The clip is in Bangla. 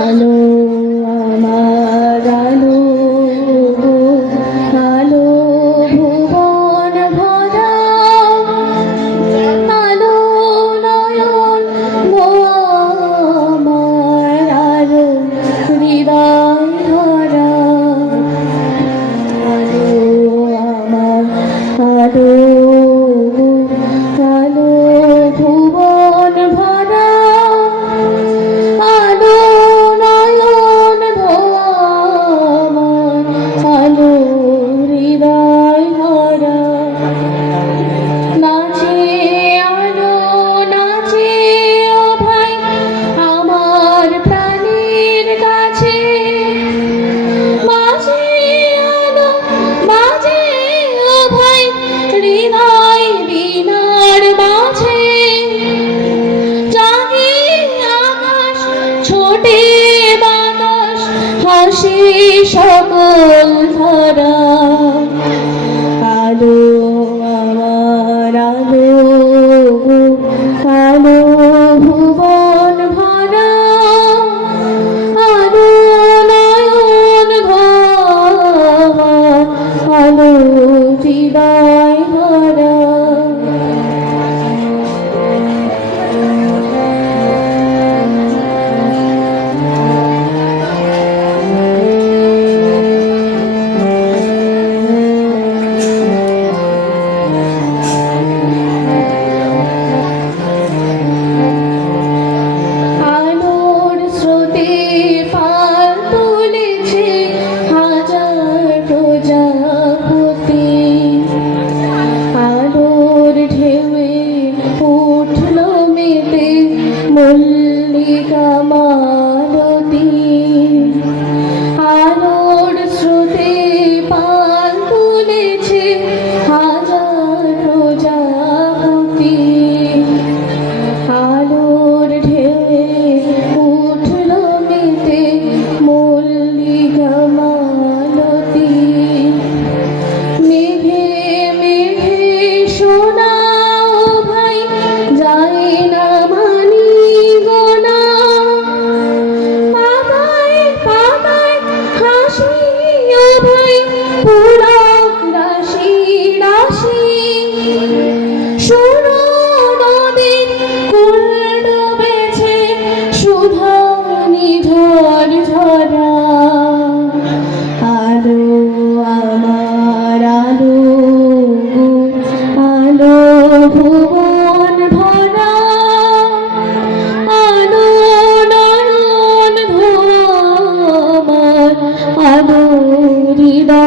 আলো আমার আলো, আলো ভুবন ভরা, আলো নয়ন আমার, আলো হৃদয় ভরা, আলো আমার আলো, আলো ভুবন ভরা, আলো নয়ন আমার, আলো হৃদয় ভরা। নাচে আলো নাচে ও ভাই আমার প্রাণের কাছে, মাঝে আলো মাঝে ও ভাই হৃদয় বীণার মাঝে, জাগে আকাশ ছোটে বাতাস হাসি সকল ধরা, আলো আমার আলো, আলো ভুবন ভরা, আলো নয়ন ভরা, আলো হৃদয় ভরা। আলোর স্রোতে পাল তুলেছে হাজার প্রজাপতি, আলোর ঢেউয়ে উঠল মেতে মল্লিকা মালতী, আলোর স্রোতে পাল তুলেছে হাজার প্রজাপতি, আলোর ঢেউয়ে উঠল মেতে মল্লিকা মালতী, মেঘে মেঘে শোনাও ভাই যায় না মানি গোনা, পাতায় পাতায় হাসি ও ভাই পুলক রাশি রাশি, শোনো নদীর কূল ডুবেছে সুধা নিঝর ঝরা, আলো আমার আলো, আলো ভুবন ভরা, আলো নয়ন ভরা, আলো হৃদয়